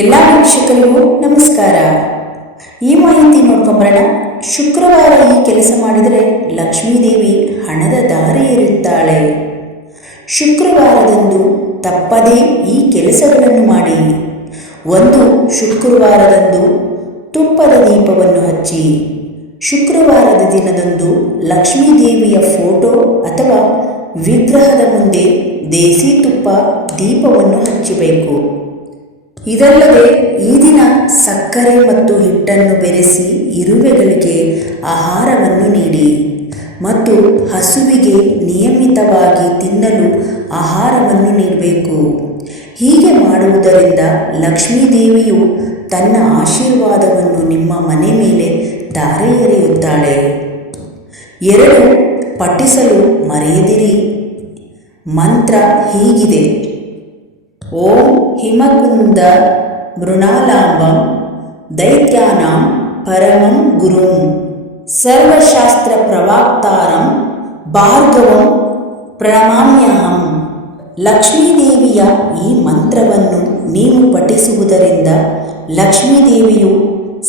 ಎಲ್ಲ ವೀಕ್ಷಕರಿಗೂ ನಮಸ್ಕಾರ ಈ ಮಾಹಿತಿ ನೋಡ್ಕೊಂಬರೋಣ ಶುಕ್ರವಾರ ಈ ಕೆಲಸ ಮಾಡಿದರೆ ಲಕ್ಷ್ಮೀದೇವಿ ಹಣದ ದಾರಿ ಇರುತ್ತಾಳೆ ಶುಕ್ರವಾರದಂದು ತಪ್ಪದೇ ಈ ಕೆಲಸಗಳನ್ನು ಮಾಡಿ ಒಂದು ಶುಕ್ರವಾರದಂದು ತುಪ್ಪದ ದೀಪವನ್ನು ಹಚ್ಚಿ ಶುಕ್ರವಾರದ ದಿನದಂದು ಲಕ್ಷ್ಮೀದೇವಿಯ ಫೋಟೋ ಅಥವಾ ವಿಗ್ರಹದ ಮುಂದೆ ದೇಸಿ ತುಪ್ಪ ದೀಪವನ್ನು ಹಚ್ಚಬೇಕು ಇದಲ್ಲದೆ ಈ ದಿನ ಸಕ್ಕರೆ ಮತ್ತು ಹಿಟ್ಟನ್ನು ಬೆರೆಸಿ ಇರುವೆಗಳಿಗೆ ಆಹಾರವನ್ನು ನೀಡಿ ಮತ್ತು ಹಸುವಿಗೆ ನಿಯಮಿತವಾಗಿ ತಿನ್ನಲು ಆಹಾರವನ್ನು ನೀಡಬೇಕು ಹೀಗೆ ಮಾಡುವುದರಿಂದ ಲಕ್ಷ್ಮೀದೇವಿಯು ತನ್ನ ಆಶೀರ್ವಾದವನ್ನು ನಿಮ್ಮ ಮನೆ ಮೇಲೆ ದಾರೆ ಎರೆಯುತ್ತಾಳೆ ಎರಡು ಪಠಿಸಲು ಮರೆಯದಿರಿ ಮಂತ್ರ ಹೀಗಿದೆ ಓಂ ಹಿಮಕುಂದ ಮೃಣಾಲಾಂಬಂ ದೈತ್ಯಾನಾಂ ಪರಮಂ ಗುರುಂ ಸರ್ವಶಾಸ್ತ್ರ ಪ್ರವಾಕ್ತಾರಂ ಭಾರ್ಗವಂ ಪ್ರಣಾಮ್ಯಹಂ ಲಕ್ಷ್ಮೀದೇವಿಯ ಈ ಮಂತ್ರವನ್ನು ನೀವು ಪಠಿಸುವುದರಿಂದ ಲಕ್ಷ್ಮೀದೇವಿಯು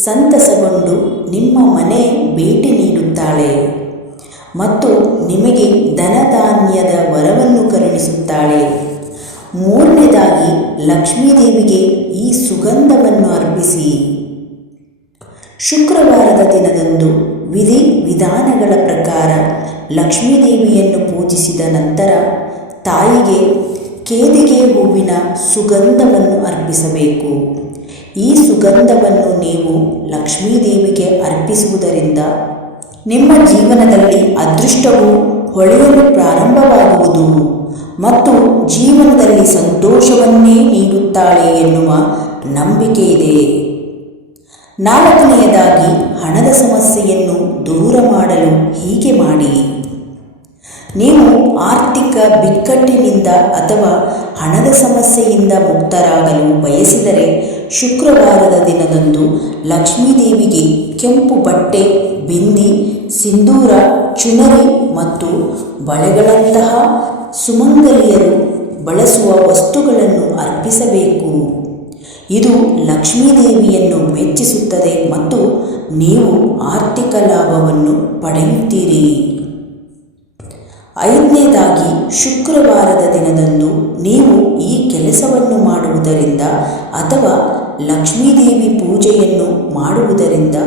ಸಂತಸಗೊಂಡು ನಿಮ್ಮ ಮನೆ ಭೇಟಿ ನೀಡುತ್ತಾಳೆ ಮತ್ತು ನಿಮಗೆ ಧನಧಾನ್ಯದ ವರವನ್ನು ಕರುಣಿಸುತ್ತಾಳೆ ಮೂರನೇದಾಗಿ ಲಕ್ಷ್ಮೀದೇವಿಗೆ ಈ ಸುಗಂಧವನ್ನು ಅರ್ಪಿಸಿ ಶುಕ್ರವಾರದ ದಿನದಂದು ವಿಧಿ ವಿಧಾನಗಳ ಪ್ರಕಾರ ಲಕ್ಷ್ಮೀದೇವಿಯನ್ನು ಪೂಜಿಸಿದ ನಂತರ ತಾಯಿಗೆ ಕೇದಿಗೆ ಹೂವಿನ ಸುಗಂಧವನ್ನು ಅರ್ಪಿಸಬೇಕು ಈ ಸುಗಂಧವನ್ನು ನೀವು ಲಕ್ಷ್ಮೀದೇವಿಗೆ ಅರ್ಪಿಸುವುದರಿಂದ ನಿಮ್ಮ ಜೀವನದಲ್ಲಿ ಅದೃಷ್ಟವು ಹೊಳೆಯಲು ಪ್ರಾರಂಭವಾಗುವುದು ಮತ್ತು ಜೀವನದಲ್ಲಿ ಸಂತೋಷವನ್ನೇ ನೀಡುತ್ತಾಳೆ ಎನ್ನುವ ನಂಬಿಕೆ ಇದೆ ನಾಲ್ಕನೆಯದಾಗಿ ಹಣದ ಸಮಸ್ಯೆಯನ್ನು ದೂರ ಮಾಡಲು ಹೀಗೆ ಮಾಡಿ ನೀವು ಆರ್ಥಿಕ ಬಿಕ್ಕಟ್ಟಿನಿಂದ ಅಥವಾ ಹಣದ ಸಮಸ್ಯೆಯಿಂದ ಮುಕ್ತರಾಗಲು ಬಯಸಿದರೆ ಶುಕ್ರವಾರದ ದಿನದಂದು ಲಕ್ಷ್ಮೀದೇವಿಗೆ ಕೆಂಪು ಬಟ್ಟೆ ಬಿಂದಿ ಸಿಂಧೂರ ಚುನರಿ ಮತ್ತು ಬಳೆಗಳಂತಹ ಸುಮಂಗಲಿಯರು ಬಳಸುವ ವಸ್ತುಗಳನ್ನು ಅರ್ಪಿಸಬೇಕು ಇದು ಲಕ್ಷ್ಮೀದೇವಿಯನ್ನು ಮೆಚ್ಚಿಸುತ್ತದೆ ಮತ್ತು ನೀವು ಆರ್ಥಿಕ ಲಾಭವನ್ನು ಪಡೆಯುತ್ತೀರಿ ಐದನೇದಾಗಿ ಶುಕ್ರವಾರದ ದಿನದಂದು ನೀವು ಈ ಕೆಲಸವನ್ನು ಮಾಡುವುದರಿಂದ ಅಥವಾ ಲಕ್ಷ್ಮೀದೇವಿ ಪೂಜೆಯನ್ನು ಮಾಡುವುದರಿಂದ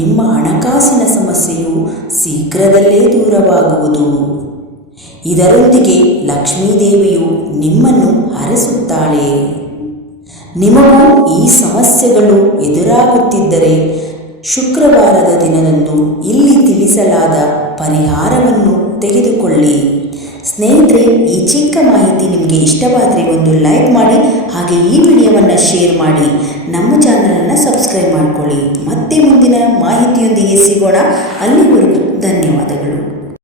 ನಿಮ್ಮ ಹಣಕಾಸಿನ ಸಮಸ್ಯೆಯು ಶೀಘ್ರದಲ್ಲೇ ದೂರವಾಗುವುದು ಇದರೊಂದಿಗೆ ಲಕ್ಷ್ಮೀದೇವಿಯು ನಿಮ್ಮನ್ನು ಹರಸುತ್ತಾಳೆ ನಿಮಗೂ ಈ ಸಮಸ್ಯೆಗಳು ಎದುರಾಗುತ್ತಿದ್ದರೆ ಶುಕ್ರವಾರದ ದಿನದಂದು ಇಲ್ಲಿ ತಿಳಿಸಲಾದ ಪರಿಹಾರವನ್ನು ತೆಗೆದುಕೊಳ್ಳಿ ಸ್ನೇಹಿತರೆ ಈ ಚಿಕ್ಕ ಮಾಹಿತಿ ನಿಮಗೆ ಇಷ್ಟವಾದರೆ ಒಂದು ಲೈಕ್ ಮಾಡಿ ಹಾಗೆ ಈ ವಿಡಿಯೋವನ್ನು ಶೇರ್ ಮಾಡಿ ನಮ್ಮ ಚಾನಲನ್ನು ಸಬ್ಸ್ಕ್ರೈಬ್ ಮಾಡಿಕೊಳ್ಳಿ ಮತ್ತೆ ಮುಂದಿನ ಮಾಹಿತಿಯೊಂದಿಗೆ ಸಿಗೋಣ ಅಲ್ಲಿ